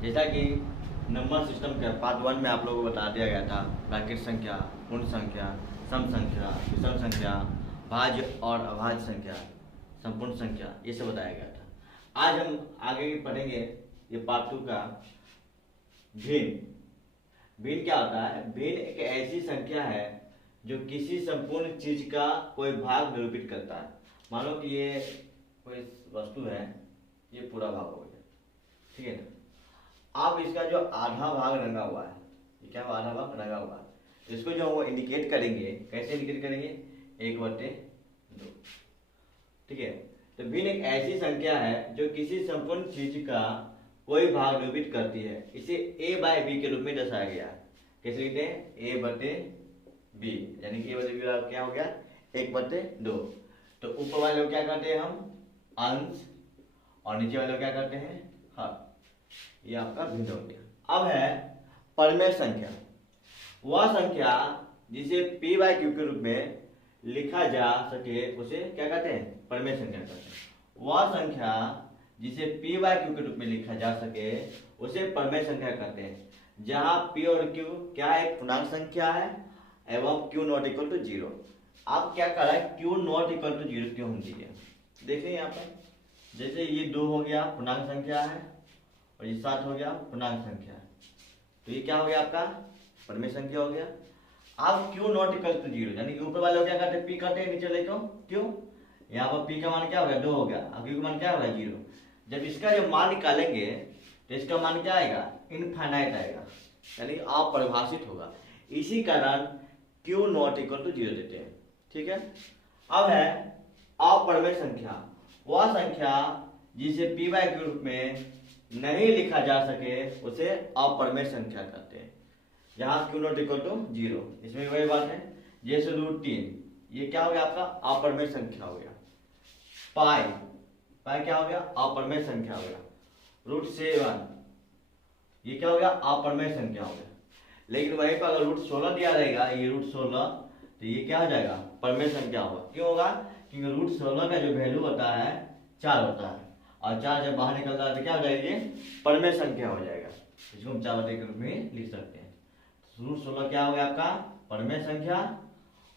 जैसा कि number system के पार्ट 1 में आप लोगों को बता दिया गया था, प्राकृत संख्या, पूर्ण संख्या, सम संख्या, विषम संख्या, भाज्य और अभाज्य संख्या, संपूर्ण संख्या, ये सब बताया गया था। आज हम आगे पढ़ेंगे ये पार्ट 2 का भिन्न। भिन्न क्या होता है? भिन्न एक ऐसी संख्या है जो किसी संपूर्ण चीज का कोई भाग निरूपित करता है। मान लो कि ये कोई वस्तु है, ये पूरा भाग हो गया, ठीक है ना। अब इसका जो आधा भाग रंगा हुआ है, ये क्या हुआ? आधा भाग रंगा हुआ है। इसको जो वो इंडिकेट करेंगे, कैसे इंडिकेट करेंगे? 1/2, ठीक है। तो भिन्न एक ऐसी संख्या है जो किसी संपूर्ण चीज का कोई भाग निरूपित करती है। इसे a/b के रूप में दर्शाया गया है। कैसे लिखते हैं? a/b, यानी कि a/b क्या हो गया? 1/2। तो ऊपर वाले को क्या करते हैं हम? अंश, और नीचे वाले को क्या करते हैं? हर। ये आपका भिन्न हो गया। अब है परमेय संख्या। वह संख्या जिसे p/q के रूप में लिखा जा सके उसे क्या कहते हैं? परमेय संख्या कहते हैं। वह संख्या जिसे p/q के रूप में लिखा जा सके उसे परमेय संख्या कहते हैं। जहां p और q क्या एक पूर्णांक संख्या है एवं q नॉट इक्वल टू 0। आप क्या कर रहा है? q नॉट इक्वल टू 0 क्यों हम दिए? देखिए यहाँ पर, जैसे ये 2 हो गया पूर्णांक संख्या है और ये 7 हो गया पूर्णांक संख्या है, तो ये क्या हो गया? आपका परमेय संख्या हो गया। अब q नॉट इक्वल टू 0, यानी कि ऊपर वाले को क्या करते हैं? p करते हैं, नीचे ले तो q। यहाँ पर p का मान क्या हो गया? 2 हो गया। अब q का मान क्या हो गया? 0। जब इसका जो मान निकालेंगे तो इसका मान क्या आएगा? इनफाइनाइट आएगा, यानी अपरिभाषित होगा। इसी कारण q नॉट इक्वल टू 0 देते हैं, ठीक है। अब है अपरमेय संख्या। वह संख्या जिसे p/q रूप में नहीं लिखा जा सके उसे अपरमेय संख्या कहते हैं। जहां q नॉट इक्वल टू 0, इसमें वही बात है। जैसे √3, ये क्या हो गया? आपका अपरमेय संख्या हो गया। पाई, पाई क्या हो गया? अपरमेय संख्या हो गया। √7, ये क्या हो गया? अपरमेय संख्या हो गया। लेकिन वहीं पर अगर √16 दिया रहेगा, ये √16, तो ये क्या हो जाएगा? परमेय संख्या होगा। क्यों होगा? क्योंकि √16 का जो वैल्यू होता है 4 होता है, और 4 जब बाहर निकलता है तो क्या हो जाएगी? परमेय संख्या हो जाएगा। इसको हम 4 के रूप में लिख सकते हैं। √16 क्या हो गया? आपका परमेय संख्या।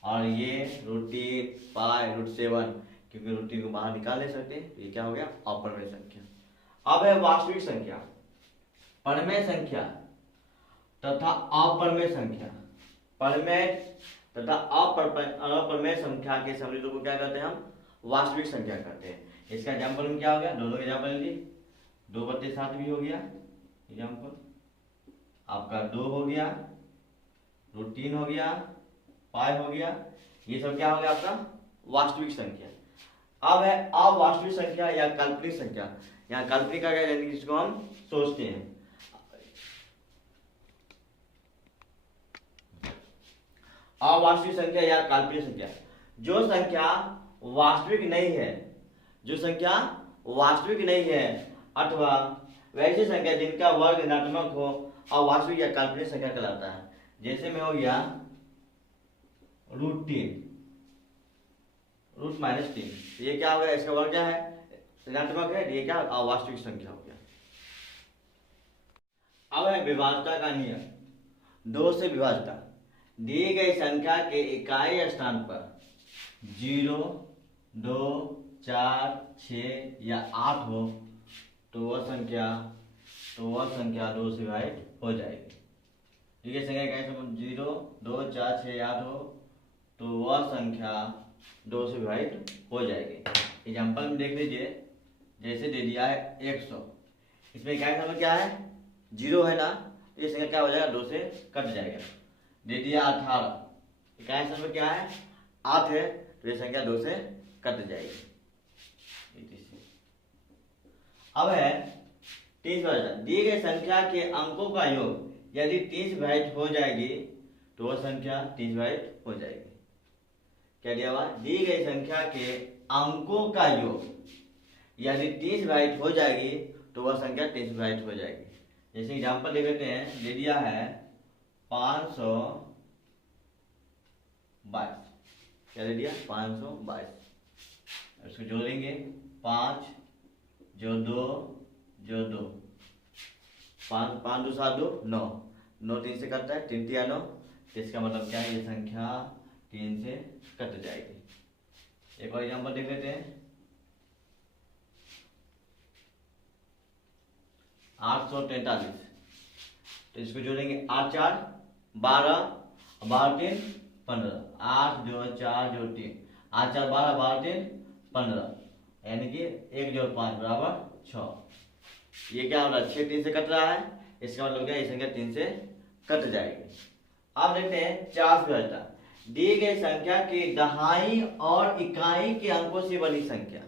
और ये √3, पाई, √7, क्योंकि √3 को बाहर निकाल नहीं सकते, तो ये क्या हो गया? अपरमेय संख्या। अब है वास्तविक संख्या। परमेय संख्या तथा अपरमेय संख्या। परमेय तथा अपरमेय संख्या के सम्मिलित को क्या कहते हैं? हम वास्तविक संख्या कहते हैं। इसका एग्जाम्पल में क्या हो गया? दोनों एग्जाम्पल लीजिए। 2/7 भी हो गया एग्जाम्पल, आपका 2 हो गया, √3 हो गया, पाई हो गया। ये सब क्या हो गया? आपका वास्तविक संख्या। अब है अवास्तविक संख्या या काल्पनिक संख्या। यहाँ काल्पनिक का क्या, यानी जिसको हम सोचते हैं। अवास्तविक संख्या या काल्पनिक संख्या, जो संख्या वास्तविक नहीं है, जो संख्या वास्तविक नहीं है, अथवा वैसी संख्या जिनका वर्ग ऋणात्मक हो, अवास्तविक या काल्पनिक संख्या कहलाता है। जैसे में हो गया √3, √-3, ये क्या हो गया? इसका वर्ग क्या है? ऋणात्मक है, ये क्या? अवास्तविक संख्या हो गया। अब है विभाज्यता का नियम। 2 से विभाज्यता। दी गई संख्या के इकाई स्थान पर 0, 2, 4, 6 या 8 हो तो वह संख्या 2 से विभाजित हो जाएगी। ठीक है, संख्या कैसे? 0, 2, 4, 6, 8 हो तो वह संख्या 2 से विभाजित हो जाएगी। एग्जाम्पल में देख लीजिए, जैसे दे दिया है 100, इसमें इकाई नंबर क्या है? 0 है ना, तो ये संख्या क्या हो जाएगा? 2 से कट जाएगा। दे दिया 18, इकाई नंबर क्या है? 8 है, तो ये संख्या 2 से कट जाएगी। अब है 30 विभाज्यता। दी गई संख्या के अंकों का योग यदि 30 विभाजित हो जाएगी तो वह संख्या 30 विभाजित हो जाएगी। क्या दिया हुआ? दी गई संख्या के अंकों का योग यदि 30 विभाजित हो जाएगी तो वह संख्या 30 विभाजित हो जाएगी। जैसे एग्जाम्पल ले लेते हैं, दे दिया है 522, क्या दे दिया? 522। इसको जोड़ेंगे, 5 जो 2 जो 2, पाँच दो सात दो 9, 9 3 से कटता है, 3 3 9। इसका मतलब क्या है, ये संख्या 3 से कट जाएगी। एक और एग्जाम्पल देख लेते हैं। 843, तो इसको जोड़ेंगे 8 4 12, 12 3 15, 8 जोड़ 4 जोड़ 3, 8 4 12, 12 3 15, यानी कि 1 जोड़ 5 बराबर 6। ये क्या हो रहा है, 6 3 से कट रहा है, इसका मतलब क्या है, ये संख्या 3 से कट जाएगी। अब देखते हैं 4 से घटता। दी गई संख्या की दहाई और इकाई के अंकों से बनी संख्या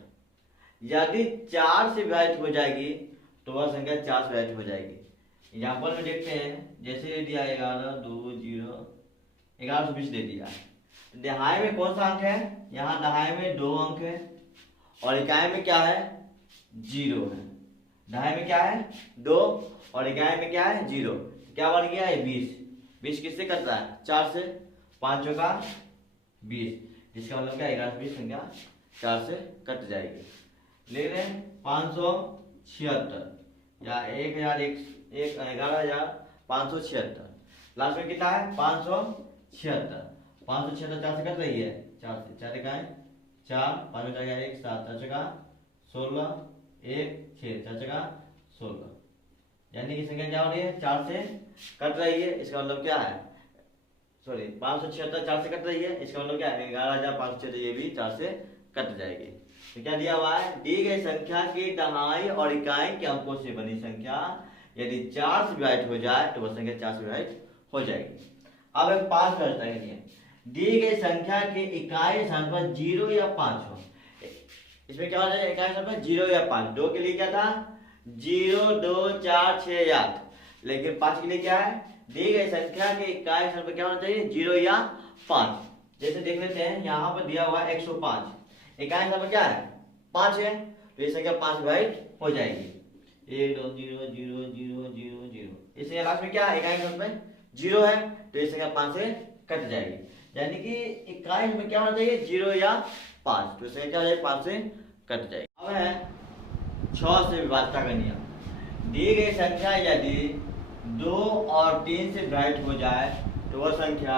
यदि 4 से विभाजित हो जाएगी तो वह संख्या 4 से विभाजित हो जाएगी। एग्जाम्पल में देखते हैं, जैसे दे दिया 11 2 0 1120 दे दिया। दहाई में कौन सा अंक है, यहाँ दहाई में 2 अंक है और इकाई में क्या है, 0 है। दहाई में क्या है 2 और इकाई में क्या है 0, क्या बन गया है 20। 20 किससे कट रहा है, 4 से, 5 का 20, जिसका मतलब क्या 1120 संख्या 4 से कट जाएगी। ले रहे हैं 576 या 11,576, लास्ट में कितना है 576। 576 4 से कट रही है, 4 से, 4 इकाई 4, 5 में 1 7, 4 का 16, 1 6, 4 का 16, यानी कि संख्या क्या हो रही है 4 से कट रही है। इसका मतलब क्या है, सॉरी 576 4 से कट रही है, इसका मतलब क्या है 11,576, ये भी 4 से कट जाएगी। तो क्या दिया हुआ है, दी गई संख्या की दहाई और इकाई के अंकों से बनी संख्या यदि 4 से विभाजित हो जाए तो वह संख्या 4 से विभाजित हो जाएगी। अब एक 5 करता है, दी गई संख्या की इकाई स्थान पर 0 या 5 हो। इसमें क्या हो जाएगा, इकाई स्थान पर 0 या 5। 2 के लिए क्या था 0 2 4 6 8, लेकिन 5 के लिए क्या है, दी गई संख्या के इकाई स्थान पर क्या होना चाहिए 0 या 5। जैसे देख लेते हैं, यहाँ पर दिया हुआ है 105, इकाई स्थान पर क्या है 5 है, तो ये संख्या 5 विभाजित हो जाएगी। 1 2 0 0 0 0 0, इसलिए लास्ट में क्या है इकाई स्थान पर 0 है, तो ये संख्या 5 से कट जाएगी। यानी कि इकाई में क्या होना चाहिए 0 या 5, तो संख्या क्या हो जाएगी 5 से कट जाएगी। अब है 6 से विभाज्यता का नियम। दी गई संख्या यदि 2 और 3 से विभाजित हो जाए तो वह संख्या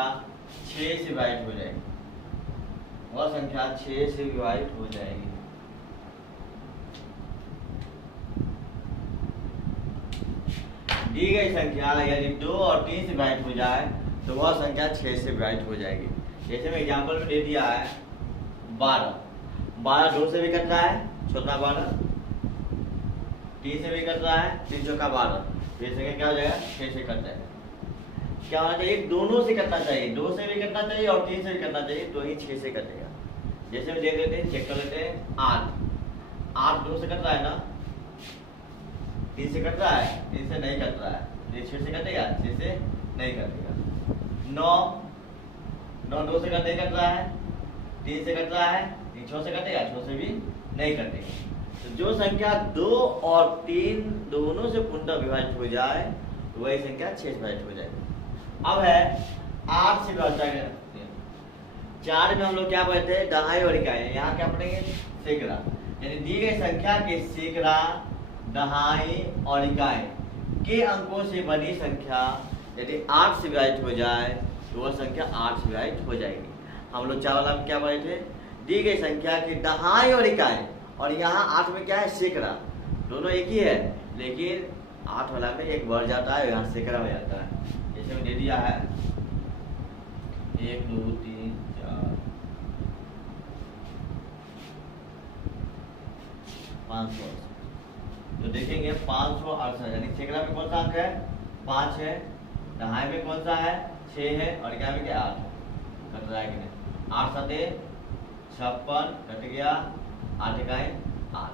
6 से विभाजित हो जाएगी, वह संख्या 6 से विभाजित हो जाएगी। दी गई संख्या यदि 2 और 3 से विभाजित हो जाए तो वह संख्या 6 से विभाजित हो जाएगी। जैसे मैं एग्जाम्पल में दे दिया है 12, 12 2 से भी कट रहा है, छोटा 12, 3 से भी कट रहा है, 3 चौका 12, तो ये संख्या क्या हो जाएगा 6 से कट जाएगा। क्या होना चाहिए, दोनों से कटना चाहिए, 2 से भी कटना चाहिए और 3 से भी कटना चाहिए, तो ही 6 से कटेगा। जैसे हम देख लेते हैं, चेक कर लेते हैं 8 2 से कट रहा है ना, 3 से कट रहा है, 3 से नहीं कट रहा है, ये 6 से कटेगा, 6 से नहीं कटेगा। 9 2 से नहीं कट रहा है, 3 से कट रहा है, 3 6 से कटेगा, 6 से भी नहीं कटेगा। तो जो संख्या 2 और 3 दोनों से पूर्णतः विभाजित हो जाए तो वही संख्या 6 से विभाजित हो जाएगी। अब है 8 से विभाजित। 4 में हम लोग क्या पढ़ते हैं, दहाई और इकाई, यहाँ क्या पढ़ेंगे सैकड़ा, यानी दी गई संख्या के सैकड़ा, दहाई और इकाई के अंकों से बनी संख्या यदि 8 से विभाजित हो जाए तो वह संख्या 8 से विभाजित हो जाएगी। हम लोग 4 वाला में क्या पढ़े थे, दी गई संख्या की दहाई और इकाई, और यहाँ 8 में क्या है सैकड़ा, दोनों एक ही है, लेकिन 8 वाला में एक बढ़ जाता है, यहाँ सैकड़ा हो जाता है। जैसे में दे दिया है 1 2 3 4 500, तो देखेंगे 568, यानी सैकड़ा में कौन सा अंक है 5 है, दहाई में कौन सा है 6 है, और इकाई में क्या 8 है। कट रहा है कि नहीं, 8 7 56 कट गया, 8 इकाई 8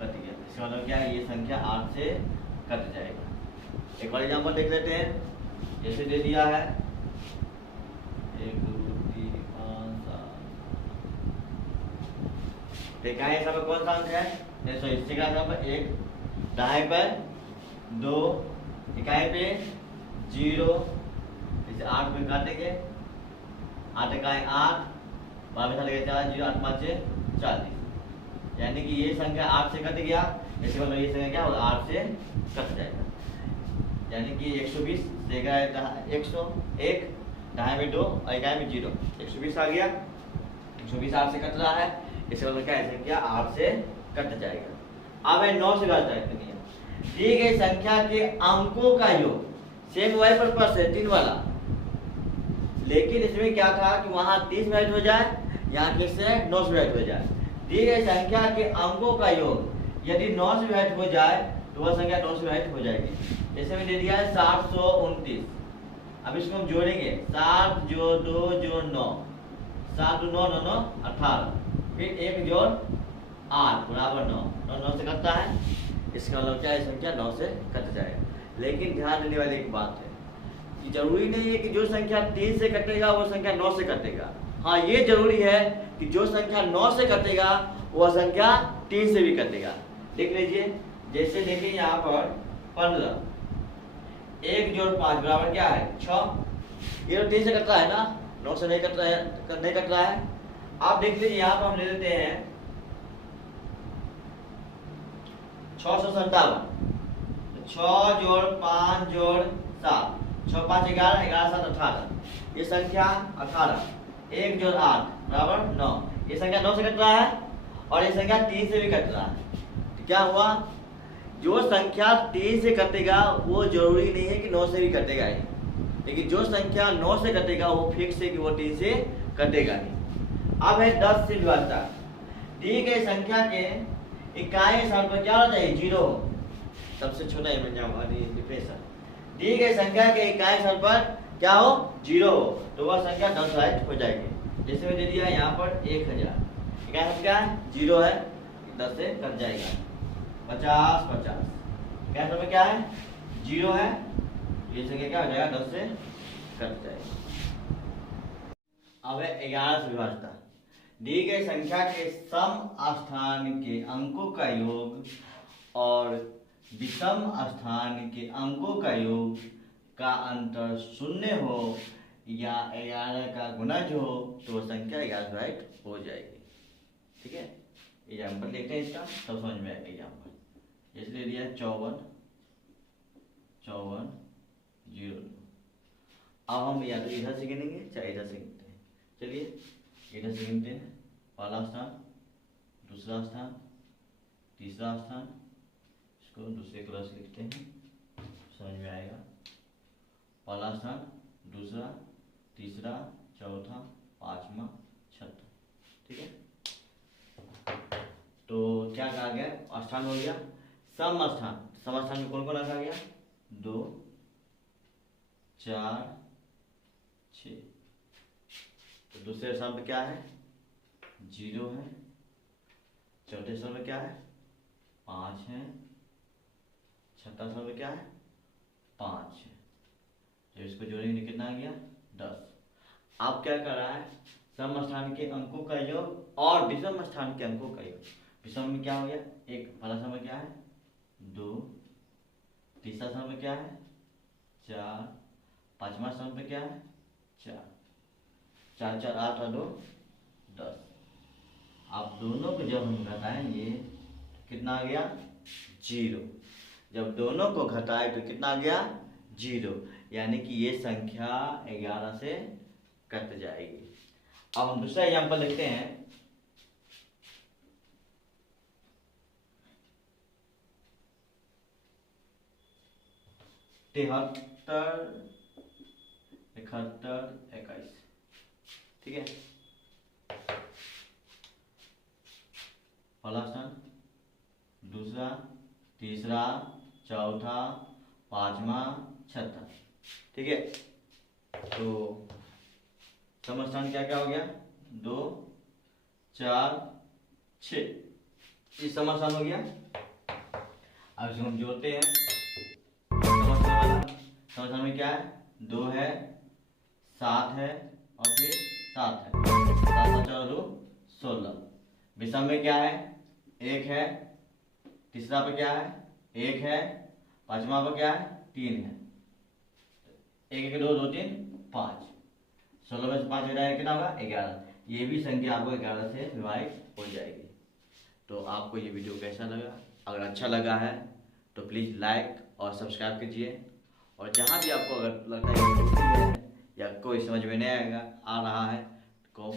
कट गया। इसका मतलब क्या है, ये संख्या 8 से कट जाएगा। एक और एग्जाम्पल देख लेते हैं, जैसे दे दिया है 1 2 3 5 7, इकाई हिसाब में कौन सा अंक है, इससे का हिसाब 1, दहाई पर 2, इकाई पे 0, इसे 8 में काटेंगे, 8 इकाई 8, 12 लगे 4 0 8 5 40, यानी कि ये संख्या 8 से कट गया, इसके मतलब ये संख्या क्या होगा 8 से कट जाएगा। यानी कि 120 से 100, 1 ढाई में 2 और इकाई में 0, 120 आ गया। 120 8 से कट रहा है, इसका मतलब क्या है, संख्या 8 से कट जाएगा। अब है 9 से घात करनी है। दी गई संख्या के अंकों का योग, सेम वही पर्पस है 3 वाला, लेकिन इसमें क्या था कि वहां 30 मिनट हो जाए, यहाँ किससे 9 से मिनट हो जाए। दी गई संख्या के अंकों का योग यदि 9 से विभाजित हो जाए तो वह संख्या 9 से विभाजित हो जाएगी। जैसे में दे दिया है 729। अब इसको हम जोड़ेंगे, 7 जो 2 जो 9, 7 2 9 9 9 18, फिर 1 जोड़ 8 बराबर 9, 9 से कटता है, इसका मतलब क्या है, संख्या 9 से कट जाएगा। लेकिन ध्यान देने वाली एक बात है कि जरूरी नहीं है कि जो संख्या 3 से कटेगा वो संख्या 9 से कटेगा। हाँ, ये जरूरी है कि जो संख्या 9 से कटेगा वह संख्या 3 से भी कटेगा। देख लीजिए, जैसे देखिए यहाँ पर 15, 1 जोड़ 5 बराबर क्या है 6। ये तो 3 से कट रहा है ना, 9 से नहीं कट रहा है, नहीं कट रहा है। आप देख लीजिए यहाँ पर हम ले लेते हैं 657, 6 जोड़ 5 जोड़ 7, 6 5 11, 11 7 18, ये संख्या 18, 1 जोड़ 8 बराबर 9, ये संख्या 9 से कट रहा है और ये संख्या 3 से भी कट रहा है। तो क्या हुआ, जो संख्या 3 से कटेगा वो जरूरी नहीं है कि 9 से भी कटेगा ही, लेकिन जो संख्या 9 से कटेगा वो फिक्स है कि वो 3 से कटेगा नहीं। अब है 10 से विभाज्यता। दी गई संख्या के इकाई स्थान पर क्या होना चाहिए, 0 हो, सबसे छोटा डिफरेंस। दी गई संख्या के इकाई स्थान पर क्या हो, 0 हो, तो वह संख्या 10 राइट हो जाएगी। जैसे मैं दे दिया यहाँ पर 1000, इकाई क्या है 0 है, 10 से कट जाएगा। 50 50, इकाई स्थान पर क्या है 0 है, ये संख्या क्या हो जाएगा 10 से कट जाएगा। अब है 11 से विभाज्यता। दी गई संख्या के सम स्थान के अंकों का योग और विषम स्थान के अंकों का योग का अंतर 0 हो या 11 का गुणज हो तो संख्या 11 राइट हो जाएगी। ठीक है, एग्जाम्पल देखते हैं इसका, तब समझ में आएगा एग्जाम्पल। इसलिए दिया 54 54 0। अब हम या तो इधर से गिनेंगे चाहे इधर से गिनते हैं। चलिए इधर से गिनते हैं, पहला स्थान, दूसरा स्थान, तीसरा स्थान, इसको दूसरे कलर से लिखते हैं, समझ में आएगा। पहला स्थान, दूसरा, तीसरा, चौथा, पांचवा, छठा। ठीक है, तो क्या कहा गया, स्थान हो गया। सम स्थान, सम स्थान में कौन कौन रखा गया, 2 4 6। तो दूसरे स्थान पे क्या है 0 है, चौथे स्थान पे क्या है 5 है, छठा स्थान पे क्या है 5 है। जब इसको जोड़ेंगे कितना आ गया 10। आप क्या कर रहा है, सम स्थान के अंकों का योग और विषम स्थान के अंकों का योग। विषम में क्या हो गया, एक पहला स्थान में क्या है 2, तीसरा स्थान में क्या है 4, पांचवा स्थान पे क्या है 4, 4 4 8 और 2 10। आप दोनों को जब हम घटाएंगे तो कितना आ गया 0। जब दोनों को घटाए तो कितना आ गया 0, यानी कि ये संख्या 11 से कट जाएगी। अब हम दूसरा एग्जाम्पल देखते हैं। 73 71 21। ठीक है, पहला स्थान, दूसरा, तीसरा, चौथा, पांचवा, छठा। ठीक है, तो सम स्थान क्या क्या हो गया 2 4 6, ये सम स्थान हो गया। अब इसको हम जोड़ते हैं, सम स्थान में क्या है 2 है, 7 है और फिर 7 है, 7 4 2 16। विषम में क्या है 1 है, तीसरा पे क्या है 1 है, पांचवा पे क्या है 3 है, 1 1 2 2 3 5, 16 में से 5 हटाए कितना होगा 11। ये भी संख्या आपको 11 से विभाजित हो जाएगी। तो आपको ये वीडियो कैसा लगा, अगर अच्छा लगा है तो प्लीज़ लाइक और सब्सक्राइब कीजिए और जहाँ भी आपको अगर लगता है कि त्रुटि है या कोई समझ में नहीं आएगा आ रहा है, को